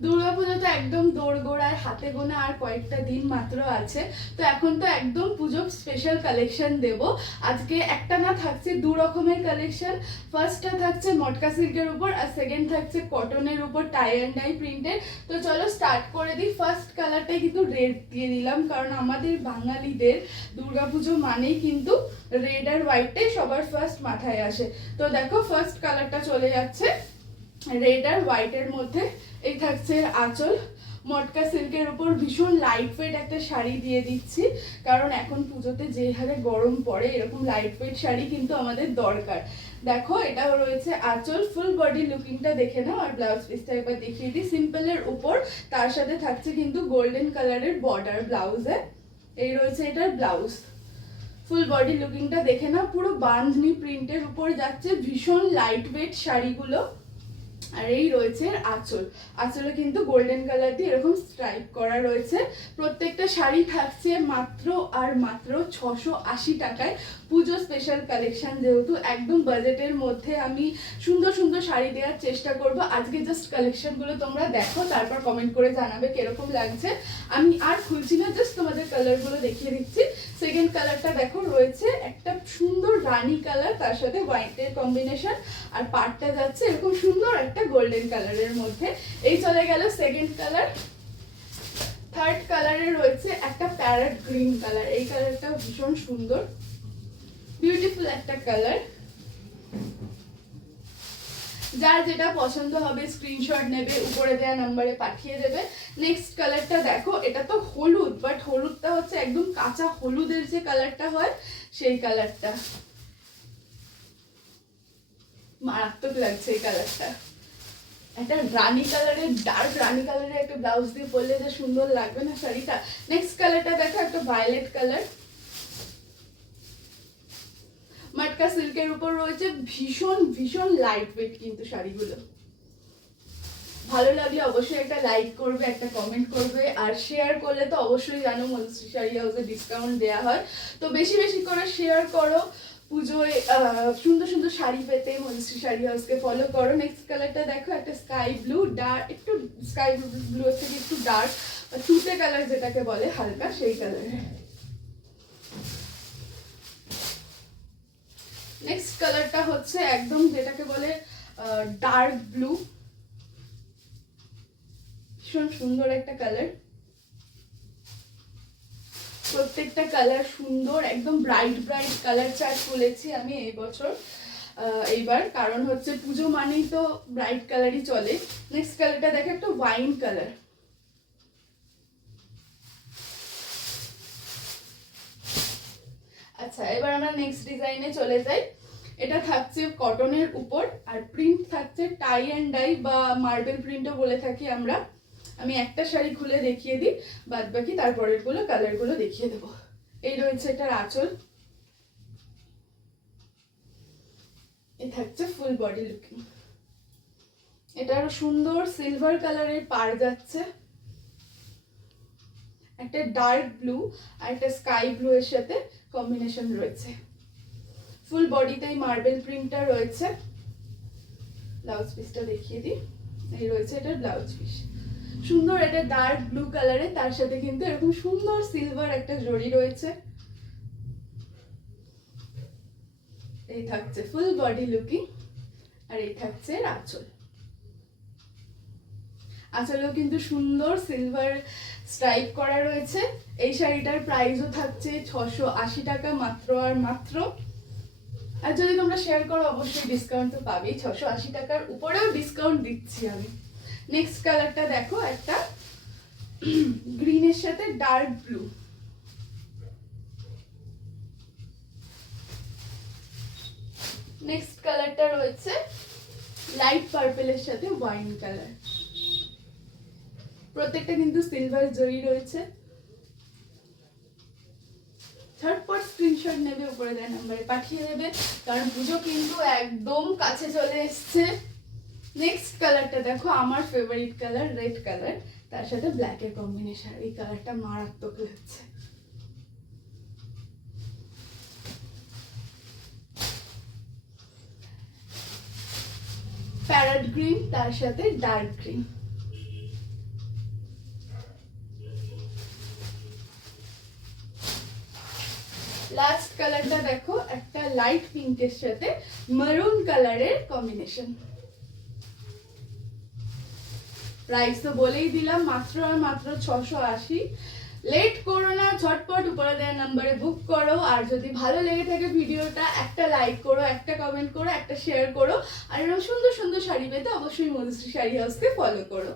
দুর্গাপুজো তো একদম দোরগোড়ায়, হাতে গোনা আর কয়েকটা দিন মাত্র আছে। তো এখন তো একদম পুজো স্পেশাল কালেকশন দেব। আজকে একটা না থাকছে দু রকমের কালেকশন। ফার্স্টটা থাকছে মটকা সিল্কের উপর, আর সেকেন্ড থাকছে কটনের উপর টাই অ্যান্ড ডাই প্রিন্টের। তো চলো স্টার্ট করে দিই। ফার্স্ট কালারটাই কিন্তু রেড দিয়ে দিলাম, কারণ আমাদের বাঙালিদের দুর্গাপুজো মানেই কিন্তু রেড আর হোয়াইটটাই সবার ফার্স্ট মাথায় আসে। তো দেখো ফার্স্ট কালারটা চলে যাচ্ছে রেড আর হোয়াইটের মধ্যে। এই থাকছে আঁচল। মটকা সিল্কের উপর ভীষণ লাইট ওয়েট একটা শাড়ি দিয়ে দিচ্ছি, কারণ এখন পুজোতে যে হারে গরম পড়ে এরকম লাইট ওয়েট শাড়ি কিন্তু আমাদের দরকার। দেখো এটা রয়েছে আঁচল, ফুল বডি লুকিংটা দেখে নাও। আর ব্লাউজ পিসটা একবার দেখিয়ে দিই সিম্পলের উপর, তার সাথে থাকছে কিন্তু গোল্ডেন কালারের বর্ডার ব্লাউজে। এই রয়েছে এটার ব্লাউজ। ফুল বডি লুকিংটা দেখে নাও, পুরো বাঁধনি প্রিন্টের উপর যাচ্ছে, ভীষণ লাইট ওয়েট শাড়িগুলো। আর এই রয়েছে আঁচল। আঁচলে কিন্তু গোল্ডেন কালার দিয়ে এরকম স্ট্রাইপ করা রয়েছে। প্রত্যেকটা শাড়ি থাকছে মাত্র আর মাত্র 680 টাকায়। পুজো স্পেশাল কালেকশন, যেহেতু একদম বাজেটের মধ্যে আমি সুন্দর সুন্দর শাড়ি দেওয়ার চেষ্টা করব। আজকে জাস্ট কালেকশনগুলো তোমরা দেখো, তারপর কমেন্ট করে জানাবে কিরকম লাগছে। আমি আর খুলছি না, জাস্ট তোমাদের কালারগুলো দেখিয়ে দিচ্ছি। সেকেন্ড কালারটা দেখো রয়েছে একটা সুন্দর রানী কালার, তার সাথে হোয়াইটের কম্বিনেশন, আর পাড়টা যাচ্ছে এরকম সুন্দর একটা গোল্ডেন কালারের মধ্যে। এই চলে গেল সেকেন্ড কালার। থার্ড কালারে রয়েছে একটা প্যারট গ্রিন কালার। এই কালারটা ভীষণ সুন্দর, বিউটিফুল একটা কালার। যার যেটা পছন্দ হবে স্ক্রিনশট নেবে, উপরে দেওয়া নাম্বারে পাঠিয়ে দেবে। নেক্সট কালারটা দেখো, এটা তো হলুদ, বাট হলুদটা হচ্ছে একদম কাঁচা হলুদের যে কালারটা হয় সেই কালারটা। মারাত্মক লাগছে এই কালারটা। একটা রানী কালারের, ডার্ক রানী কালারের একটা ব্লাউজ দিয়ে পরলে যে সুন্দর লাগবে না শাড়িটা। নেক্সট কালারটা দেখো, একটা ভায়োলেট কালার। মটকা সিল্কের উপর রয়েছে, ভীষণ ভীষণ লাইট ওয়েট কিন্তু শাড়িগুলো। ভালো লাগলে অবশ্যই একটা লাইক করবে, একটা কমেন্ট করবে, আর শেয়ার করলে তো অবশ্যই জানো মনশ্রী শাড়ি হাউসে ডিসকাউন্ট দেওয়া হয়। তো বেশি বেশি করে শেয়ার করো। পুজোয় সুন্দর সুন্দর শাড়ি পেতে মনশ্রী শাড়ি হাউসকে ফলো করো। নেক্সট কালারটা দেখো, একটা স্কাই ব্লু, ডার্ক একটু স্কাই ব্লু থেকে একটু ডার্ক তুতে কালার যেটাকে বলে হালকা, সেই কালারে। নেক্সট কালারটা হচ্ছে একদম যেটাকে বলে ডার্ক ব্লু, ভীষণ সুন্দর একটা কালার। প্রত্যেকটা কালার সুন্দর, একদম ব্রাইট ব্রাইট কালার চার্ট বলেছি আমি এই বছর এইবার, কারণ হচ্ছে পুজো মানেই তো ব্রাইট কালারই চলে। নেক্সট কালারটা দেখো, একটা ওয়াইন কালার। আচ্ছা, এবার আমরা নেক্সট ডিজাইনে চলে যাই। এটা থাকছে কটনের উপর, আর প্রিন্ট থাকছে টাই অ্যান্ড ডাই বা মার্বেল প্রিন্টও বলে থাকি আমরা। আমি একটা শাড়ি খুলে দেখিয়ে দিই, বাদ বাকি তারপরের গুলো কালারগুলো দেখিয়ে দেবো। এই রয়েছে এটার আঁচল। এ থাকছে ফুল বডি লুকিং। এটার সুন্দর সিলভার কালারের পাড় যাচ্ছে, একটা ডার্ক ব্লু আর একটা স্কাই ব্লু এর সাথে কম্বিনেশন রয়েছে। ফুল বডিতেই মার্বেল প্রিন্টটা রয়েছে। ব্লাউজ পিসটা দেখিয়ে দিই। এই রয়েছে এটার ব্লাউজ পিস, সুন্দর এটা ডার্ক ব্লু কালারে, তার সাথে কিন্তু এরকম সুন্দর সিলভার একটা জড়ি রয়েছে। এই থাকছে ফুল বডি লুকিং, আর এই থাকছে আঁচল। আঁচলেও কিন্তু সুন্দর সিলভার স্ট্রাইপ করা রয়েছে। এই শাড়িটার প্রাইসও থাকছে 680 টাকা মাত্র আর মাত্র। আর যদি তোমরা শেয়ার করো অবশ্যই ডিসকাউন্ট তো পাবেই, 680 টাকার উপরেও ডিসকাউন্ট দিচ্ছি আমি। নেক্সট কালারটা দেখো, একটা গ্রিনের সাথে ডার্ক ব্লু। নেক্সট কালারটা রয়েছে লাইট পার্পেলের সাথে ওয়াইন কালার। প্রত্যেকটা কিন্তু সিলভার জরি রয়েছে। ঝটপট স্ক্রিনশট নেবে, উপরে দেওয়া নাম্বারে পাঠিয়ে দেবে, কারণ পুজো কিন্তু একদম কাছে চলে এসছে। নেক্সট কালারটা দেখো, আমার ফেভারিট কালার রেড কালার, তার সাথে ব্ল্যাকের কম্বিনেশন। এই কালারটা মারাত্মক লাগছে। প্যারট গ্রিন তার সাথে ডার্ক গ্রিন। লাস্ট কালারটা দেখো, একটা লাইট পিঙ্কের সাথে মারুন কালারের কম্বিনেশন। প্রাইস তো বলেই দিলাম, মাত্র আর মাত্র 680। লেট করো না, ঝটপট উপরে দেওয়া নাম্বারে বুক করো। আর যদি ভালো লেগে থাকে ভিডিওটা, একটা লাইক করো, একটা কমেন্ট করো, একটা শেয়ার করো। আর এরকম সুন্দর সুন্দর শাড়ি পেতে অবশ্যই মধুশ্রী শাড়ি হাউসকে ফলো করো।